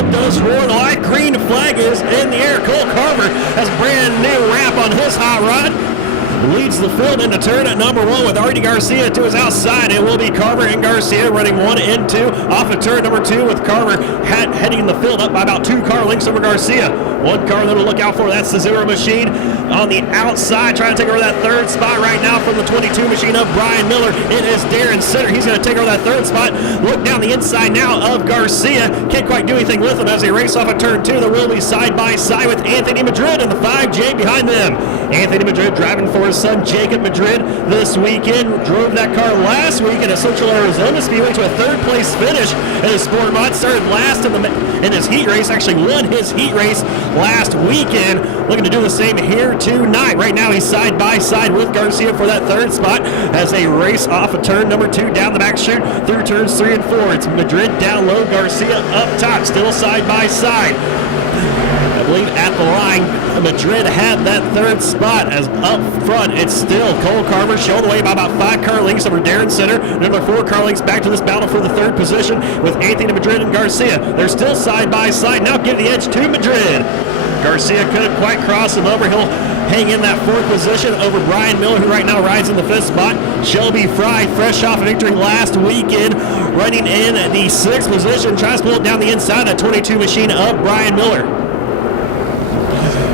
field does roar. The light green flag is in the air. Cole Carver has a brand new wrap on his hot rod. Leads the field into turn at number 1 with Artie Garcia to his outside. It will be Carver and Garcia running 1 and 2 off of turn number 2 with Carver heading the field up by about 2 car lengths over Garcia. 1 car that'll look out for, that's the Zero Machine on the outside, trying to take over that 3rd spot right now from the 22 machine of Brian Miller. It is Darren Center. He's going to take over that 3rd spot. Look down the inside now of Garcia. Can't quite do anything with him as they race off of turn 2. They will be side by side with Anthony Madrid and the 5J behind them. Anthony Madrid driving for his son Jacob Madrid this weekend. Drove that car last weekend at Central Arizona Speedway to a 3rd place finish in his sport mod. Started last in his heat race. Actually won his heat race last weekend. Looking to do the same here tonight. Right now he's side by side with Garcia for that 3rd spot as they race off of turn number 2 down the back chute through turns 3 and 4. It's Madrid down low, Garcia up top, still side by side. I believe at the line, Madrid had that 3rd spot, as up front it's still Cole Carver showing the way by about 5 car lengths over Darren Center. Another 4 car lengths back to this battle for the 3rd position with Anthony Madrid and Garcia. They're still side by side. Now give the edge to Madrid. Garcia couldn't quite cross him over. He'll hang in that 4th position over Brian Miller, who right now rides in the 5th spot. Shelby Fry, fresh off a victory last weekend, running in the 6th position, tries to pull it down the inside, that 22 machine of Brian Miller.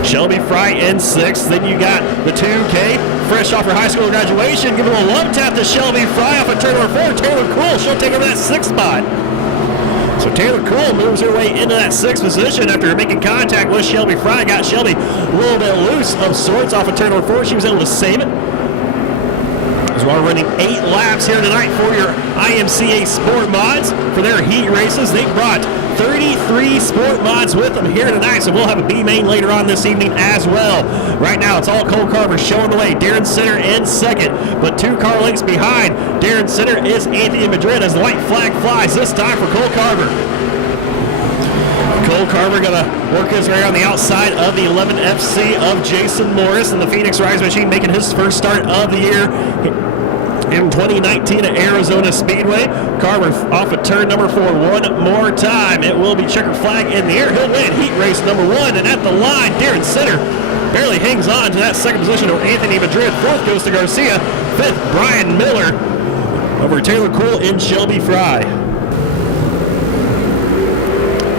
Shelby Fry in 6th. Then you got the 2K, fresh off her high school graduation, giving a little love tap to Shelby Fry off of turn number 4. Taylor Cool, she'll take over that 6th spot. So Taylor Cool moves her way into that 6th position after making contact with Shelby Fry. Got Shelby a little bit loose of sorts off of turn number 4. She was able to save it. As well, running 8 laps here tonight for your IMCA Sport Mods for their heat races. They brought 33 sport mods with them here tonight, so we'll have a B main later on this evening as well. Right now, it's all Cole Carver showing the way. Darren Center in 2nd, but 2 car lengths behind Darren Center is Anthony Madrid as the white flag flies this time for Cole Carver. Cole Carver going to work his way on the outside of the 11 FC of Jason Morris and the Phoenix Rise Machine, making his first start of the year in 2019 at Arizona Speedway. Carver off of turn number 4 one more time. It will be checker flag in the air. He'll win heat race number 1, and at the line, Darren Center barely hangs on to that 2nd position over Anthony Madrid. 4th goes to Garcia. 5th, Brian Miller over Taylor Cool and Shelby Fry.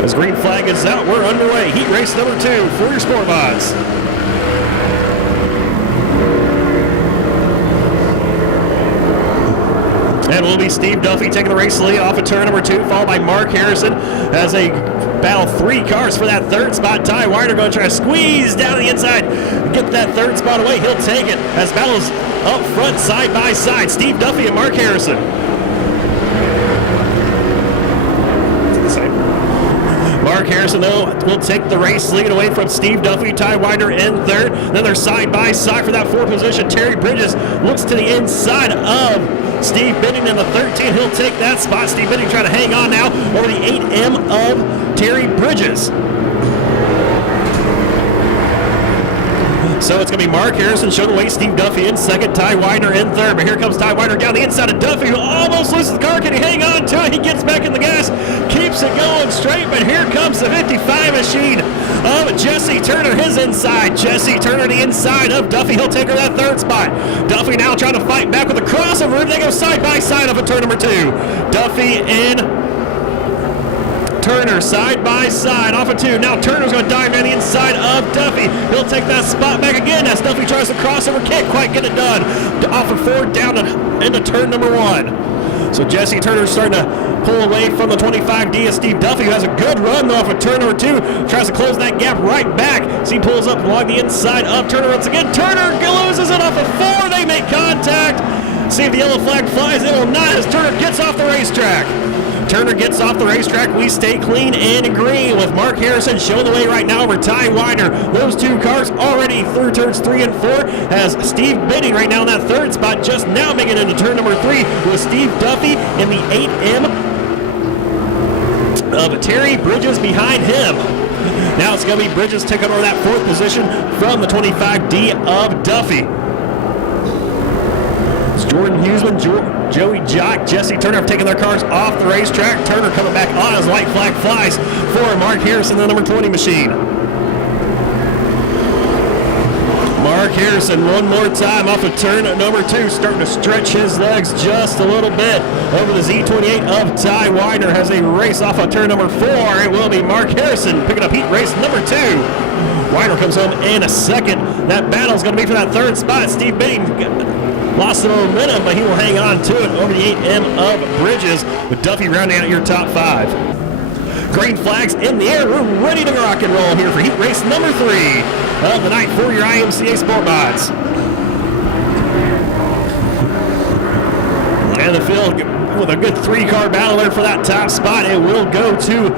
As green flag is out, we're underway. Heat race number 2 for your sport mods. And it will be Steve Duffy taking the race lead off of turn number 2, followed by Mark Harrison as they battle 3 cars for that 3rd spot. Ty Wider going to try to squeeze down the inside, get that 3rd spot away. He'll take it as battles up front, side by side. Steve Duffy and Mark Harrison. Mark Harrison, though, will take the race lead away from Steve Duffy. Ty Wider in 3rd. Then they're side by side for that 4th position. Terry Bridges looks to the inside of Steve Benning in the 13. He'll take that spot. Steve Benning trying to hang on now over the 8M of Terry Bridges. So it's going to be Mark Harrison showing the way, Steve Duffy in 2nd, Ty Wider in 3rd. But here comes Ty Wider down the inside of Duffy, who almost loses the car. Can he hang on to it? He gets back in the gas, keeps it going straight, but here comes the 55 machine of Jesse Turner, his inside. Jesse Turner, the inside of Duffy. He'll take her that 3rd spot. Duffy now trying to fight back with a crossover. They go side by side off of turn number 2. Duffy in Turner side by side off of 2. Now Turner's going to dive down the inside of Duffy. He'll take that spot back again as Duffy tries to crossover. Can't quite get it done. Off of 4 down into turn number 1. So Jesse Turner's starting to pull away from the 25D of Steve Duffy, who has a good run off of turn number 2. Tries to close that gap right back. So he pulls up along the inside of Turner once again. Turner loses it off of 4. They make contact. See if the yellow flag flies. It will not as Turner gets off the racetrack. Turner gets off the racetrack. We stay clean and green with Mark Harrison showing the way right now over Ty Wider. Those 2 cars already through turns 3 and 4 has Steve Benning right now in that 3rd spot, just now making it into turn number 3 with Steve Duffy in the 8M of Terry Bridges behind him. Now it's going to be Bridges taking over that 4th position from the 25D of Duffy. It's Jordan Huseman, Joey Jock, Jesse Turner have taken their cars off the racetrack. Turner coming back on as white flag flies for Mark Harrison, the number 20 machine. Mark Harrison one more time off of turn number 2, starting to stretch his legs just a little bit over the Z28 of Ty Widener. Has a race off of turn number 4. It will be Mark Harrison picking up heat race number 2. Widener comes home in a second. That battle is going to be for that 3rd spot. Steve Bidding lost the momentum, but he will hang on to it over the 8M of Bridges, with Duffy rounding out your top 5. Green flags in the air. We're ready to rock and roll here for heat race number 3 of the night for your IMCA Sport Mods. And the field with a good 3-car battle there for that top spot. It will go to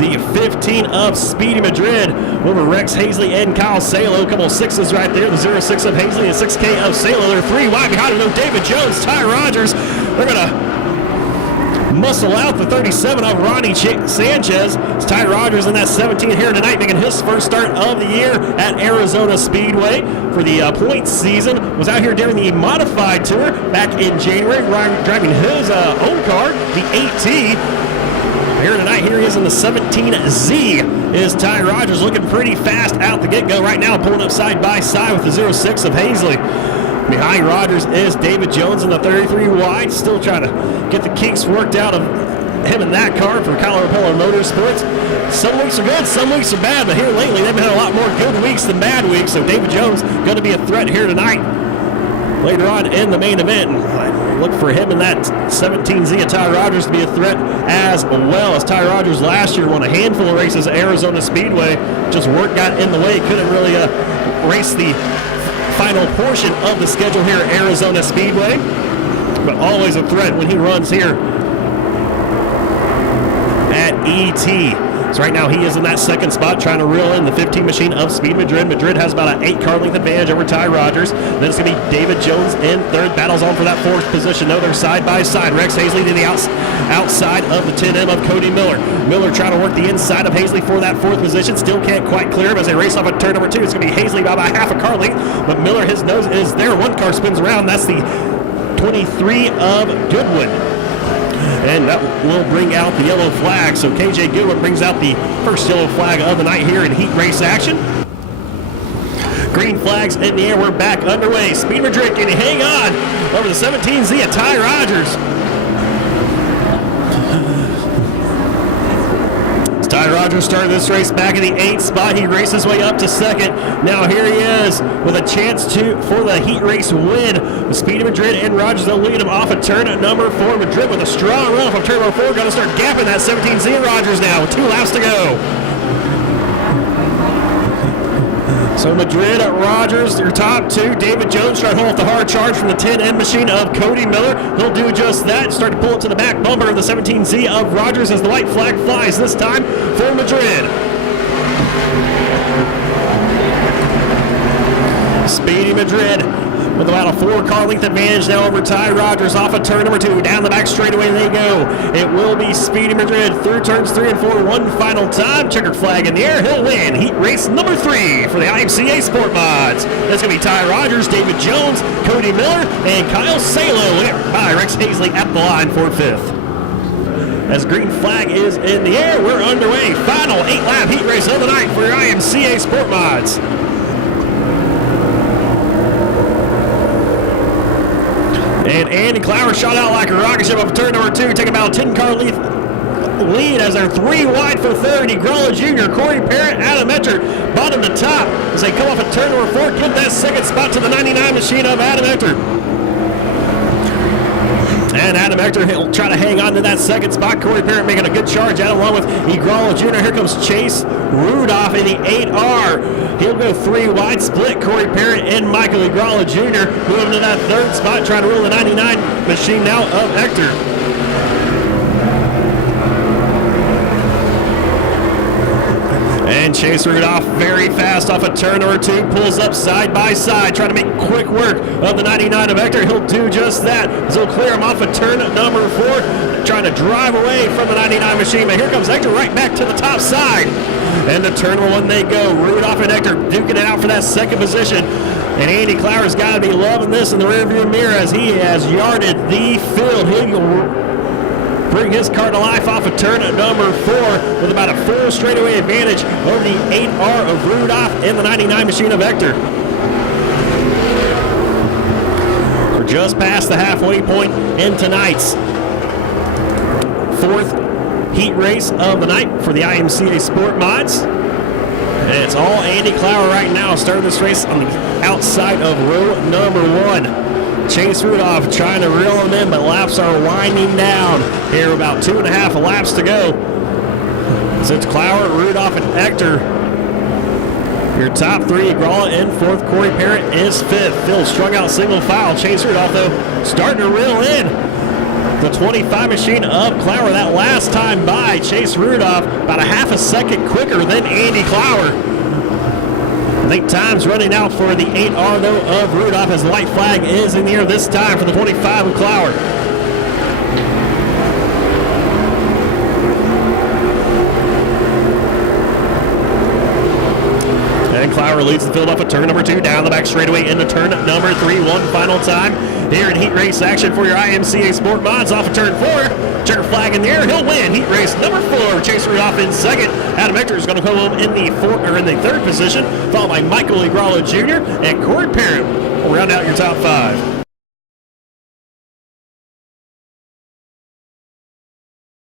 the 15 of Speedy Madrid over Rex Hazley and Kyle Salo. A couple of 6s right there. The 06 of Hazley and 6K of Salo. They're 3 wide behind them. David Jones, Ty Rogers. They're going to muscle out the 37 of Ronnie Sanchez. It's Ty Rogers in that 17 here tonight, making his first start of the year at Arizona Speedway for the points season. Was out here during the modified tour back in January, driving his own car, the AT. Here tonight, here he is in the 17Z, is Ty Rogers, looking pretty fast out the get-go right now, pulling up side by side with the 06 of Hazley. Behind Rogers is David Jones in the 33 wide, still trying to get the kinks worked out of him in that car for Colorado Motorsports. Some weeks are good, some weeks are bad, but here lately they've had a lot more good weeks than bad weeks, so David Jones going to be a threat here tonight. Later on in the main event, look for him in that 17Z of Ty Rogers to be a threat as well, as Ty Rogers last year won a handful of races at Arizona Speedway. Just work got in the way, couldn't really race the final portion of the schedule here at Arizona Speedway, but always a threat when he runs here at ET. So right now he is in that 2nd spot, trying to reel in the 15 machine of Speed Madrid. Madrid has about an 8-car length advantage over Ty Rogers. Then it's going to be David Jones in 3rd. Battles on for that 4th position. No, they're side by side. Rex Hazley to the outside of the 10M of Cody Miller. Miller trying to work the inside of Hazley for that 4th position. Still can't quite clear him as they race off at turn number 2. It's going to be Hazley by about half a car length, but Miller, his nose is there. 1 car spins around. That's the 23 of Goodwin. And that will bring out the yellow flag. So KJ Goodwin brings out the first yellow flag of the night here in heat race action. Green flags in the air. We're back underway. Speed Madrid can hang on over the 17Z of Ty Rogers. Ty Rogers started this race back in the 8th spot. He raced his way up to 2nd. Now here he is with a chance for the heat race win. The Speed of Madrid and Rogers, they'll lead him off of turn number 4. Madrid with a strong run off of turn number 4. Going to start gapping that 17Z Rogers now with 2 laps to go. So Madrid at Rogers, your top 2. David Jones trying to hold off the hard charge from the 10M machine of Cody Miller. He'll do just that. Start to pull it to the back bumper of the 17Z of Rogers as the white flag flies this time for Madrid. Speedy Madrid with about a 4-car length advantage now over Ty Rogers off of turn number 2. Down the back straightaway they go. It will be Speedy Madrid through turns 3 and 4 one final time. Checkered flag in the air. He'll win heat race number 3 for the IMCA Sport Mods. That's going to be Ty Rogers, David Jones, Cody Miller, and Kyle Salo. By Rex Hazley at the line for 5th. As green flag is in the air, we're underway. Final 8-lap heat race of the night for your IMCA Sport Mods. And Andy Clower shot out like a rocket ship up turn number 2, taking about a 10-car lead as they're 3 wide for 3rd. Negrella Jr., Corey Parrott, Adam Etcher, bottom to top as they come off at turn number 4, give that 2nd spot to the 99 machine of Adam Etcher. And Adam Ector, he'll try to hang on to that 2nd spot. Corey Parrott making a good charge out along with Negrella Jr. Here comes Chase Rudolph in the 8R. He'll go 3 wide, split Corey Parrott and Michael Negrella Jr. moving to that 3rd spot, trying to rule the 99 machine now of Ector. And Chase Rudolph very fast off of turn number 2, pulls up side by side, trying to make quick work of the 99 of Ector. He'll do just that. He'll clear him off of turn number 4, trying to drive away from the 99 machine. But here comes Ector right back to the top side. And to turn number 1 they go. Rudolph and Ector duking it out for that 2nd position. And Andy Clower's got to be loving this in the rearview mirror as he has yarded the field. He'll bring his car to life off of turn number 4 with about a full straightaway advantage over the 8R of Rudolph and the 99 machine of Hector. We're just past the halfway point in tonight's 4th heat race of the night for the IMCA Sport Mods. And it's all Andy Clower right now, starting this race on the outside of row number 1. Chase Rudolph trying to reel him in, but laps are winding down. Here, about 2.5 laps to go. Since Clower, Rudolph, and Hector, your top 3, Gralla in 4th, Corey Parrott is 5th. Phil strung out single file. Chase Rudolph, though, starting to reel in the 25 machine of Clower. That last time by Chase Rudolph, about a half a second quicker than Andy Clower. I think time's running out for the 8R, though, of Rudolph, as the white flag is in the air this time for the 25 of Clower. And Clower leads the field off of turn number 2, down the back straightaway into turn number 3, one final time here in heat race action for your IMCA Sport Mods off of turn 4. Checker flag in the air, he'll win heat race number 4. Chase Rudolph in 2nd. Adam Hector is going to come home in the 3rd position, followed by Michael Igrala Jr. and Corey Parrott will round out your top 5.